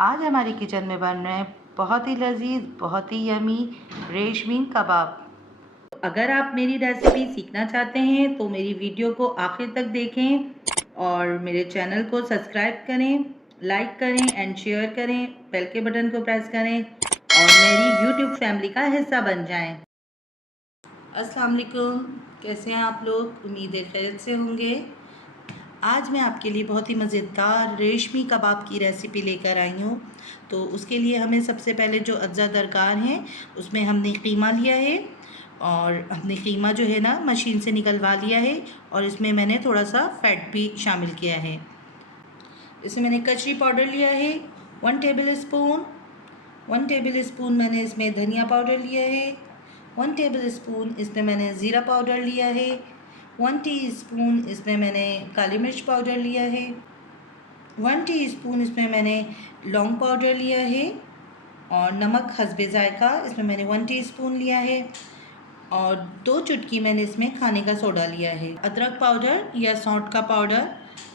आज हमारी किचन में बन रहे हैं बहुत ही लजीज, बहुत ही यमी रेशमी कबाब। अगर आप मेरी रेसिपी सीखना चाहते हैं तो मेरी वीडियो को आखिर तक देखें और मेरे चैनल को सब्सक्राइब करें, लाइक करें एंड शेयर करें, बेल के बटन को प्रेस करें और मेरी यूट्यूब फैमिली का हिस्सा बन जाएं। अस्सलाम वालेकुम, कैसे हैं आप लोग? उम्मीद है खैरियत से होंगे। आज मैं आपके लिए बहुत ही मज़ेदार रेशमी कबाब की रेसिपी लेकर आई हूँ। तो उसके लिए हमें सबसे पहले जो अज्जा दरकार हैं उसमें हमने कीमा लिया है और हमने कीमा जो है ना मशीन से निकलवा लिया है और इसमें मैंने थोड़ा सा फ़ैट भी शामिल किया है। इसमें मैंने कचरी पाउडर लिया है 1 टेबल स्पून। 1 टेबल स्पून मैंने इसमें धनिया पाउडर लिया है। 1 टेबल स्पून इसमें मैंने ज़ीरा पाउडर लिया है। 1 टीस्पून इसमें मैंने काली मिर्च पाउडर लिया है। 1 टीस्पून इसमें मैंने लौंग पाउडर लिया है और नमक हस्बे ज़ायक़ा इसमें मैंने 1 टीस्पून लिया है और 2 चुटकी मैंने इसमें खाने का सोडा लिया है। अदरक पाउडर या सौंठ का पाउडर,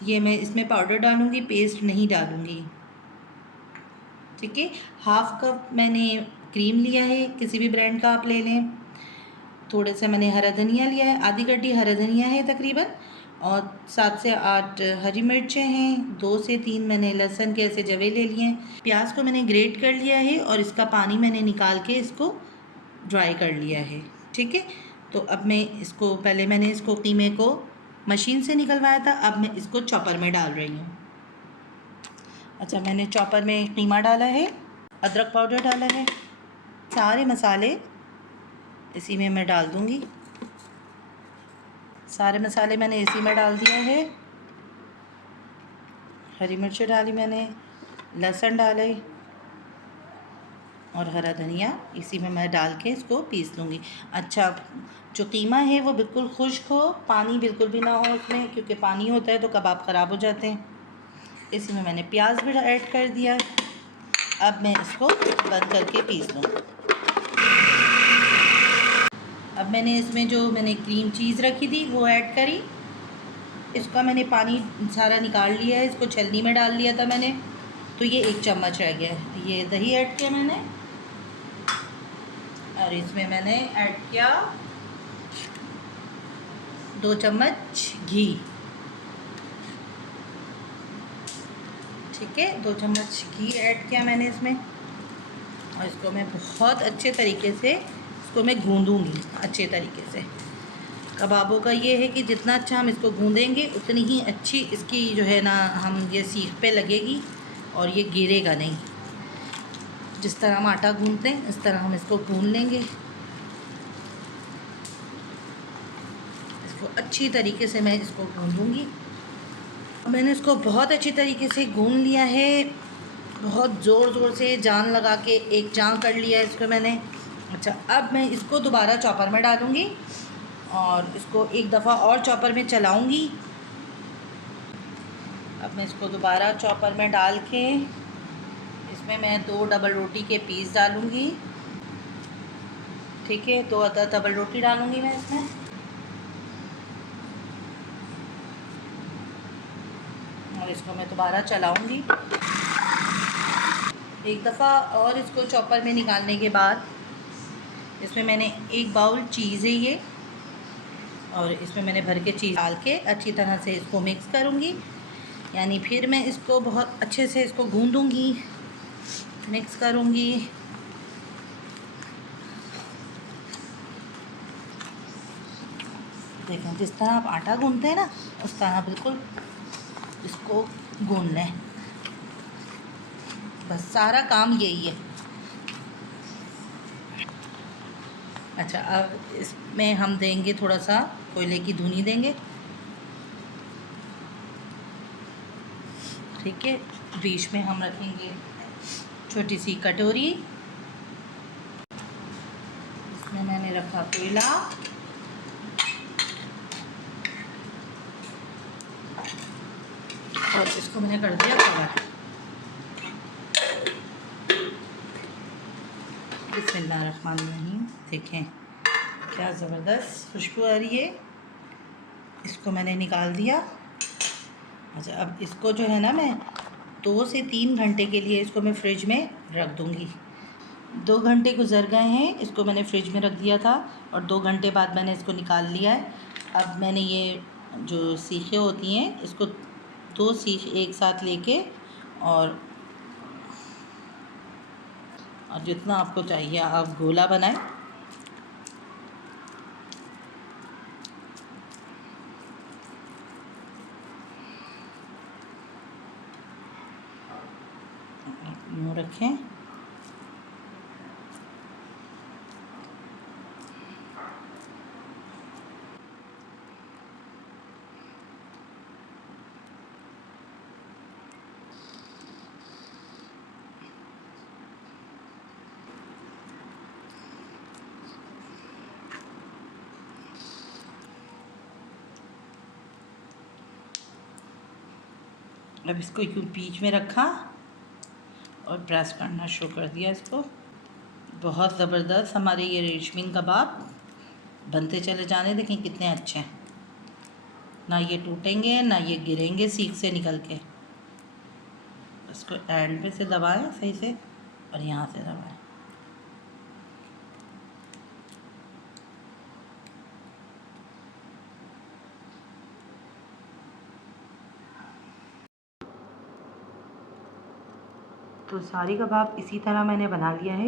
ये मैं इसमें पाउडर डालूँगी, पेस्ट नहीं डालूँगी। ठीक है। 1/2 कप मैंने क्रीम लिया है, किसी भी ब्रांड का आप ले लें। थोड़े से मैंने हरा धनिया लिया है, आधी कटी हरा धनिया है तकरीबन, और 7 से 8 हरी मिर्चें हैं। 2 से 3 मैंने लहसुन के ऐसे जवे ले लिए हैं। प्याज को मैंने ग्रेट कर लिया है और इसका पानी मैंने निकाल के इसको ड्राई कर लिया है। ठीक है। तो अब मैं इसको, पहले मैंने इसको कीमे को मशीन से निकलवाया था, अब मैं इसको चॉपर में डाल रही हूँ। अच्छा, मैंने चॉपर में कीमा डाला है, अदरक पाउडर डाला है, सारे मसाले इसी में मैं डाल दूँगी। सारे मसाले मैंने इसी में डाल दिया है। हरी मिर्च डाली मैंने, लहसुन डाले और हरा धनिया इसी में मैं डाल के इसको पीस लूँगी। अच्छा, जो कीमा है वो बिल्कुल खुश्क हो, पानी बिल्कुल भी ना हो उसमें, क्योंकि पानी होता है तो कबाब ख़राब हो जाते हैं। इसी में मैंने प्याज भी ऐड कर दिया। अब मैं इसको बंद करके पीस लूँगी। अब मैंने इसमें जो मैंने क्रीम चीज़ रखी थी वो ऐड करी। इसका मैंने पानी सारा निकाल लिया है, इसको छलनी में डाल लिया था मैंने, तो ये 1 चम्मच रह गया है। ये दही ऐड किया मैंने और इसमें मैंने ऐड किया 2 चम्मच घी। ठीक है, 2 चम्मच घी ऐड किया मैंने इसमें और इसको मैं बहुत अच्छे तरीके से इसको मैं गूँधूँगी अच्छे तरीके से। कबाबों का ये है कि जितना अच्छा हम इसको गूँधेंगे उतनी ही अच्छी इसकी जो है ना, हम ये सीख पे लगेगी और ये गिरेगा नहीं। जिस तरह हम आटा गूँधते हैं इस तरह हम इसको गूँध लेंगे। इसको अच्छी तरीके से मैं इसको गूँधूँगी। मैंने इसको बहुत अच्छी तरीके से गूँध लिया है, बहुत ज़ोर ज़ोर से जान लगा के एक जान कर लिया है इसको मैंने। अच्छा, अब मैं इसको दोबारा चॉपर में डालूँगी और इसको एक दफ़ा और चॉपर में चलाऊँगी। अब मैं इसको दोबारा चॉपर में डाल के इसमें मैं 2 डबल रोटी के पीस डालूँगी। ठीक है, 2 डबल रोटी डालूँगी मैं इसमें। और इसको मैं दोबारा चलाऊँगी एक दफ़ा और। इसको चॉपर में निकालने के बाद इसमें मैंने 1 बाउल चीज़ है ये, और इसमें मैंने भर के चीज़ डाल के अच्छी तरह से इसको मिक्स करूँगी। यानी फिर मैं इसको बहुत अच्छे से इसको गूँधूँगी, मिक्स करूँगी। देखें, जिस तरह आप आटा गूँधते हैं ना उस तरह बिल्कुल इसको गूँध लें। बस सारा काम यही है। अच्छा, अब इसमें हम देंगे थोड़ा सा कोयले की धुनी देंगे। ठीक है, बीच में हम रखेंगे छोटी सी कटोरी, इसमें मैंने रखा कोयला और इसको मैंने कर दिया कवर। बिस्मिल्लाहिर्रहमानिर्रहीम। देखें क्या ज़बरदस्त खुशबू आ रही है। इसको मैंने निकाल दिया। अच्छा, अब इसको जो है ना मैं 2 से 3 घंटे के लिए इसको मैं फ्रिज में रख दूँगी। 2 घंटे गुज़र गए हैं, इसको मैंने फ्रिज में रख दिया था और 2 घंटे बाद मैंने इसको निकाल लिया है। अब मैंने ये जो सीखें होती हैं, इसको 2 सीख एक साथ लेके और जितना आपको चाहिए आप गोला बनाएं। यूँ रखें। अब इसको यूँ बीच में रखा और प्रेस करना शुरू कर दिया इसको। बहुत ज़बरदस्त हमारे ये रेशमी कबाब बनते चले जाने, देखें कितने अच्छे हैं। ना ये टूटेंगे ना ये गिरेंगे सीख से निकल के। इसको एंड पे से दबाएं सही से और यहाँ से दबाएं। तो सारी कबाब इसी तरह मैंने बना लिया है।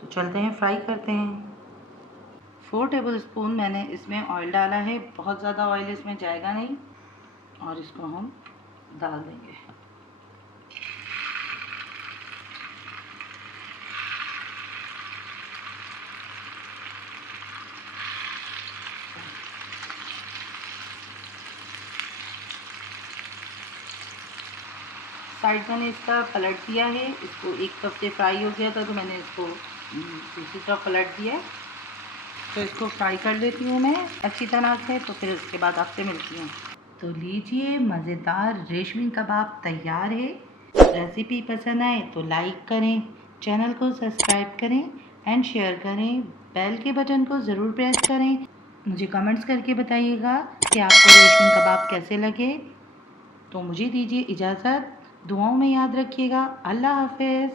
तो चलते हैं फ्राई करते हैं। 4 टेबलस्पून मैंने इसमें ऑयल डाला है, बहुत ज़्यादा ऑयल इसमें जाएगा नहीं और इसको हम डाल देंगे। साइड मैंने इसका पलट दिया है, इसको एक तरफ से फ्राई हो गया था तो मैंने इसको दूसरी तरफ पलट दिया है। तो इसको फ्राई कर लेती हूँ मैं अच्छी तरह से, तो फिर उसके बाद आपसे मिलती हूँ। तो लीजिए मज़ेदार रेशमी कबाब तैयार है। रेसिपी पसंद आए तो लाइक करें, चैनल को सब्सक्राइब करें एंड शेयर करें, बेल के बटन को ज़रूर प्रेस करें। मुझे कमेंट्स करके बताइएगा कि आपको रेशमी कबाब कैसे लगे। तो मुझे दीजिए इजाज़त, दुआओं में याद रखिएगा। अल्लाह हाफ़िज़।